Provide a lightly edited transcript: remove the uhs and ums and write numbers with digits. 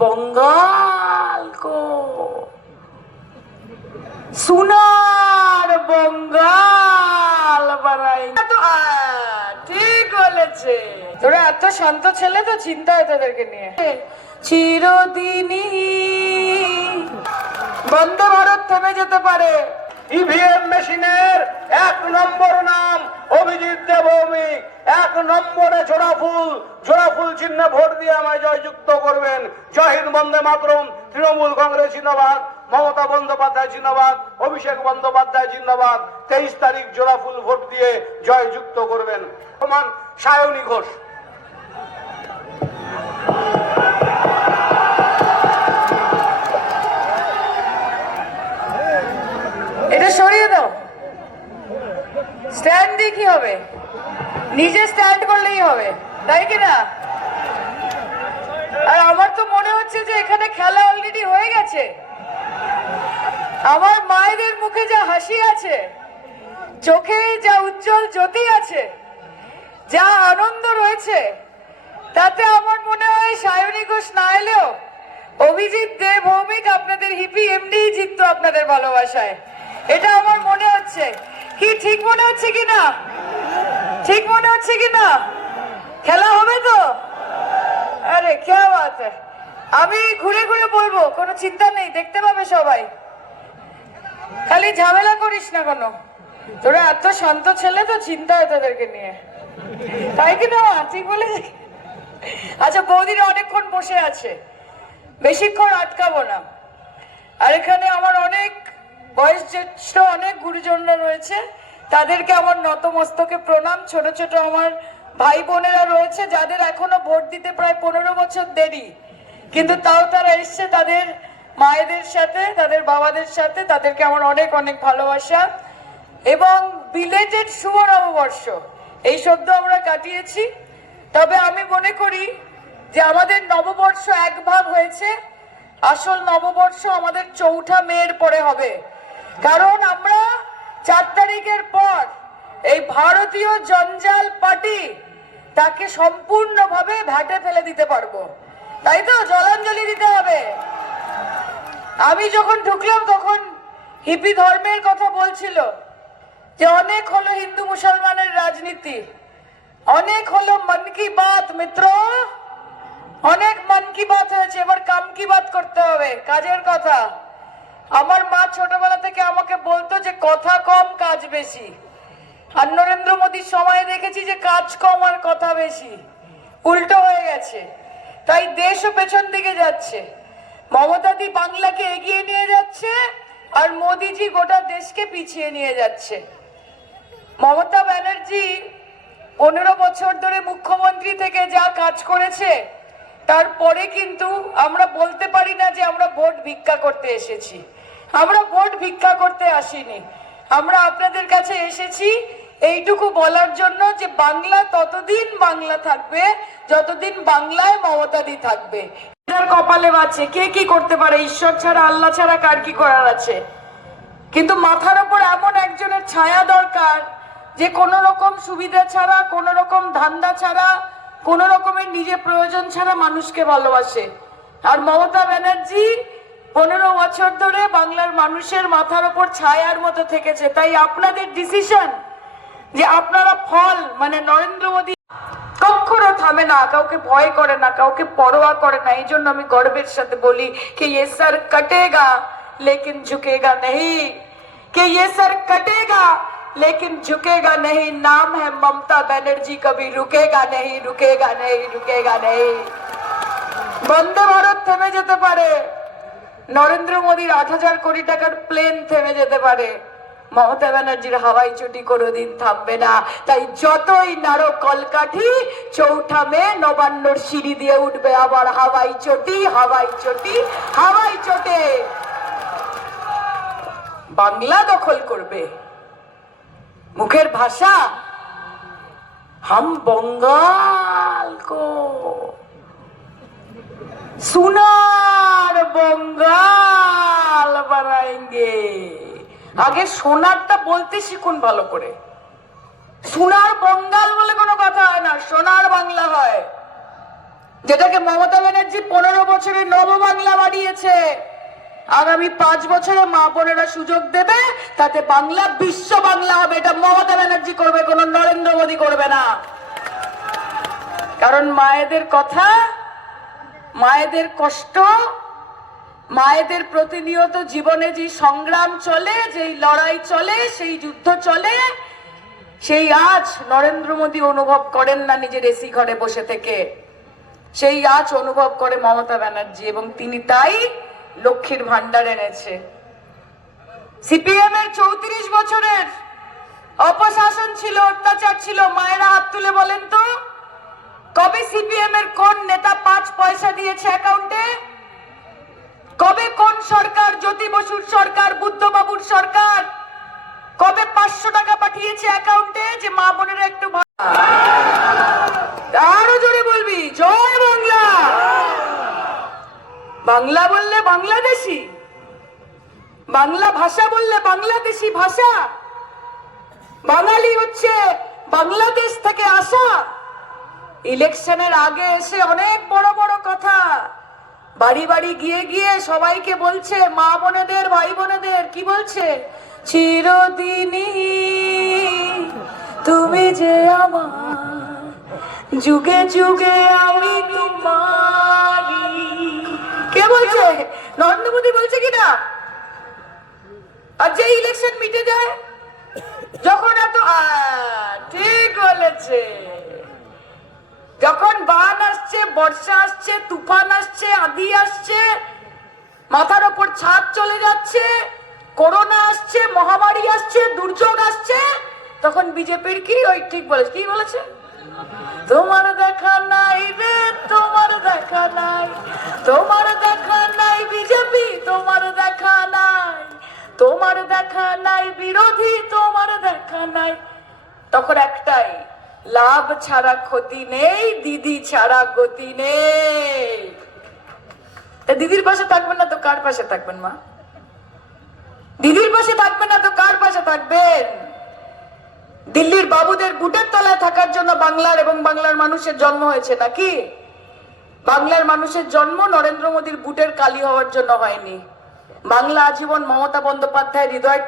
बंगाल को সোনার বঙ্গাল বানাইবে। ঠিক বলেছে, তোরা এত শান্ত ছেলে তো চিন্তা হয় তাদেরকে নিয়ে। চিরদিনই বন্দে ভারত থেমে যেতে পারে। ইভিএম মেশিনের 1 নম্বর নাম অভিজিৎ দেবভৌমিক। 1 নম্বরে জোড়াফুল চিহ্নে ভোট দিয়ে আমায় জয়যুক্ত করবেন। জয় হিন্দ, বন্দে মাতরম। তৃণমূল কংগ্রেস জিন্দাবাদ, মমতা বন্দ্যোপাধ্যায় জিন্দাবাদ, অভিষেক বন্দ্যোপাধ্যায় জিন্দাবাদ। 23 তারিখ জোড়াফুল ভোট দিয়ে জয়যুক্ত করবেন। সমান সায়নী ঘোষ। এটা সরিয়ে দাও। স্ট্যান্ড দিয়ে কি হবে? নিজে স্ট্যান্ড করলেই হবে, তাই কি না? আর আমার তো মনে হচ্ছে যে এখানে খেলা অলরেডি হয়ে গেছে। আমার মায়েদের মুখে যা হাসি আছে, চোখে যা উজ্জ্বল জ্যোতি আছে, যা আনন্দ রয়েছে, তাতে আমার মনে হয় সায়নী ঘোষ না এলেও অভিজিৎ দে ভৌমিক আপনাদের হিপি এমডি জিততো আপনাদের ভালোবাসায়। এটা আমার মনে হচ্ছে। কি ঠিক মনে হচ্ছে কিনা? ঠিক মনে হচ্ছে কিনা? খেলা হবে তো? আরে কে বাত! আমি ঘুরে ঘুরে বলবো, কোনো চিন্তা নেই, দেখতে পাবে সবাই। খালি ঝামেলা করিস না কোনো। তোরা এত শান্ত ছেলে তো চিন্তা হয় তাদেরকে নিয়ে, তাই কি না? ঠিক বলেছি। আচ্ছা, বৌদিরা অনেকক্ষণ বসে আছে, বেশিক্ষণ আটকাবো না। আর এখানে আমার অনেক বয়োজ্যেষ্ঠ অনেক গুরুজনরা রয়েছে, তাদেরকে আমার নতমস্তকে প্রণাম। ছোট ছোট আমার ভাই বোনেরা রয়েছে যাদের এখনো ভোট দিতে প্রায় 15 বছর দেরি, কিন্তু তাও তারা এসছে তাদের মায়েদের সাথে, তাদের বাবাদের সাথে। তাদেরকে আমার অনেক অনেক ভালোবাসা এবং বিলেটেড শুভ নববর্ষ। এই শব্দ আমরা কাটিয়েছি, তবে আমি মনে করি যে আমাদের নববর্ষ এক ভাগ হয়েছে। আসল নববর্ষ আমাদের 4ঠা মের পরে হবে, কারণ আমরা 4 তারিখের পর এই ভারতীয় জঞ্জাল পার্টি তাকে সম্পূর্ণভাবে ভ্যাটে ফেলে দিতে পারবো। তাই তো জলাঞ্জলি দিতে হবে। আমি যখন ঢুকলাম তখন হিপি ধর্মের কথা বলছিল যে অনেক হলো হিন্দু মুসলমানের রাজনীতি, অনেক হলো মন কি বাত। মিত্র, অনেক মন কি বাত হয়েছে, এবার কাম কি বাত করতে হবে, কাজের কথা। আমার মা ছোটবেলা থেকে আমাকে বলতো যে কথা কম কাজ বেশি। আর নরেন্দ্র মোদীর সময় দেখেছি যে কাজ কম আর কথা বেশি, উল্টো হয়ে গেছে। তাই দেশও পেছন দিকে যাচ্ছে। মমতাদি বাংলাকে এগিয়ে নিয়ে যাচ্ছে আর মোদিজি গোটা দেশকে পিছিয়ে নিয়ে যাচ্ছে। মমতা ব্যানার্জি 15 বছর ধরে মুখ্যমন্ত্রী থেকে যা কাজ করেছে, তারপরে কিন্তু আমরা বলতে পারি না যে আমরা ভোট ভিক্ষা করতে এসেছি। আমরা ভোট ভিক্ষা করতে আসিনি। আমরা আপনাদের কাছে এসেছি এইটুকু বলার জন্য যে বাংলা ততদিন বাংলা থাকবে যতদিন বাংলায় মমতাদি থাকবে। কপালে বাঁচে কে কি করতে পারে, ঈশ্বর ছাড়া আল্লাহ ছাড়া কার কি করার আছে। কিন্তু মাথার ওপর এমন একজনের ছায়া দরকার যে কোন রকম সুবিধা ছাড়া, কোন রকম ধান্দা ছাড়া, কোন রকমের নিজে প্রয়োজন ছাড়া মানুষকে ভালোবাসে। আর মমতা ব্যানার্জি 15 বছর ধরে বাংলার মানুষের মাথার ওপর ছায়ার মতো থেকেছে। তাই আপনাদের ডিসিশন যে আপনারা ফল মানে নরেন্দ্র মোদী কখনো থামে না, কাউকে ভয় করে না, কাউকে পরোয়া করে না। এই জন্য আমি গর্বের সাথে বলি कि ये सर कटेगा लेकिन झुकेगा नहीं, कि ये सर कटेगा लेकिन झुकेगा नहीं। नाम है ममता बनर्जी, कभी रुकेगा नहीं, रुकेगा नहीं, रुकेगा नहीं। বন্দে ভারত থেমে যেতে পারে, নরেন্দ্র মোদীর 8,000 কোটি টাকার প্লেন থেমে যেতে পারে, মমতা ব্যানার্জির হাওয়াই চটি কোনোদিন থামবে না। তাই যতই নাড়ো কলকাঠি, 4ঠা মে নবান্নর সিঁড়ি দিয়ে উঠবে আবার হাওয়াই চটি, হাওয়াই চটি, হাওয়াই চটে বাংলা দখল করবে। মুখের ভাষা হাম বঙ্গাল কো সোনার বঙ্গাল বানাएंगे। আগে সোনারটা বলতে শিখুন ভালো করে। সোনার বঙ্গাল বলে কোনো কথা হয় না, সোনার বাংলা হয়। যেটাকে মমতা ব্যানার্জি 15 বছরে নববাংলা বানিয়েছে। আগামী 5 বছরে মা বোনেরা সুযোগ দেবে, তাতে বাংলা বিশ্ব বাংলা হবে। এটা মমতা ব্যানার্জি করবে, কোনো নরেন্দ্র মোদী করবে না। কারণ মায়েদের কথা, মায়েদের কষ্ট, মায়েদের প্রতিনিয়ত জীবনে যে সংগ্রাম চলে, যেই লড়াই চলে, সেই যুদ্ধ চলে, সেই আজ নরেন্দ্র মোদী অনুভব করেন না নিজের এসি ঘরে বসে থেকে, সেই আজ অনুভব করে মমতা ব্যানার্জি, এবং তিনি তাই লক্ষ্মীর ভান্ডার এনেছে। সিপিএম এর 34 বছরের অপশাসন ছিল, অত্যাচার ছিল। মায়েরা হাত তুলে বলেন তো, কবে সিপিএম এর কোন নেতা 5 পয়সা দিয়েছে অ্যাকাউন্টে? কবে কোন সরকার, জ্যোতি বসুর সরকার, বুদ্ধবাবুর সরকার, কবে 500 টাকা পাঠিয়েছে অ্যাকাউন্টে যে মা বোনেরা একটু আরো জোরে বলবি, জয় বাংলা। বাংলা বললে বাংলাদেশি, বাংলা ভাষা বললে বাংলাদেশি ভাষা, বাঙালি হচ্ছে বাংলাদেশ থেকে আসা। ইলেকশনের আগে এসে অনেক বড় বড় কথা বাড়ি বাড়ি গিয়ে গিয়ে সবাইকে বলছে, মা বোনেদের, ভাই বোনেদের, কি বলছে? চিরদিনই তুমি যে আমার, যুগে যুগে আমি তোমারি। কে বলছে? নরেন্দ্র মোদী বলছে কিনা? আর যে ইলেকশন মিটে যায়, যখন এত ঠিক বলেছে, যখন বান আসছে, বর্ষা আসছে, তুফান আসছে, আঁধি আসছে, মাথার ওপর ছাদ চলে যাচ্ছে, করোনা আসছে, মহামারী আসছে, দুর্যোগ আসছে, তখন বিজেপির কি ওই ঠিক বলেছে, কি বলেছে? তোমার দেখা নাই রে, তোমার দেখা নাই, তোমার দেখা নাই বিজেপি, তোমার দেখা নাই, তোমার দেখা নাই বিরোধী, তোমার দেখা নাই। তখন একটাই, লাভ ছাড়া ক্ষতি নেই, দিদি ছাড়া গতি নেই। দিদির পাশে থাকবেন না তো কার পাশে থাকবেন মা? দিদির পাশে থাকবেন না তো কার পাশে থাকবেন? দিল্লির বাবুদের বুটের তলায় থাকার জন্য বাংলার এবং বাংলার মানুষের জন্ম হয়েছে নাকি? বাংলার মানুষের জন্ম নরেন্দ্র মোদীর বুটের কালি হওয়ার জন্য হয়নি। বাংলা আজীবন মমতা বন্দ্যোপাধ্যায়ের হৃদয়